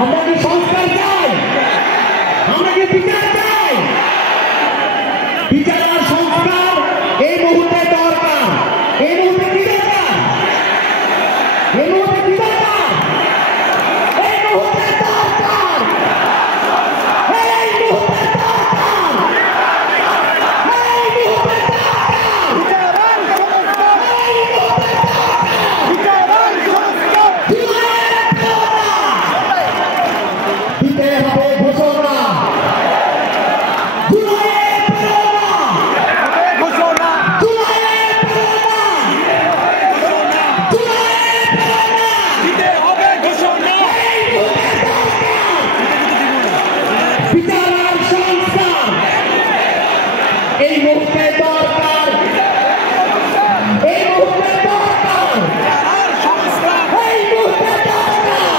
আমরা কি সংস্কার চাই? আমরা কি বিচার চাই? বিচার আর সংস্কার এই মুহূর্তে দরকার। এই মুহূর্তে কি দরকার? এই মুহূর্তে কি দরকার? এই মুহূর্তে দরকার। এই মুহূর্তে দরকার। এই মুহূর্তে দরকার। বিচারান সংস্কার। এই মুহূর্তে দরকার। বিচারান সংস্কার। দিতে হবে ঘোষণা। ঘোষণা। দিতে হবে ঘোষণা। বিচার আর সংস্কার এই মুহূর্তে দরকার। এই মুহূর্তে দরকার। বিচারান সংস্কার। এই মুহূর্তে দরকার।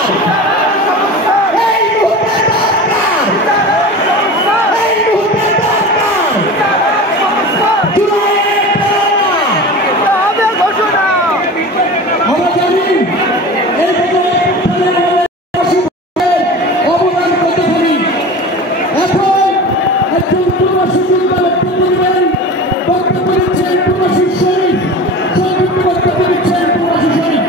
এই মুহূর্তে দরকার। এই মুহূর্তে দরকার। জুলাইয়ের প্রেরণা। দিতে হবে ঘোষণা। আমরা জানি এই অবদান কতখানি। এখন একজন প্রবাসী যোদ্ধা বক্তব্য দেবেন। বক্তব্য দিচ্ছেন প্রবাসী শরীফ। সংক্ষিপ্ত বক্তব্য দিচ্ছেন প্রবাসী শরীফ।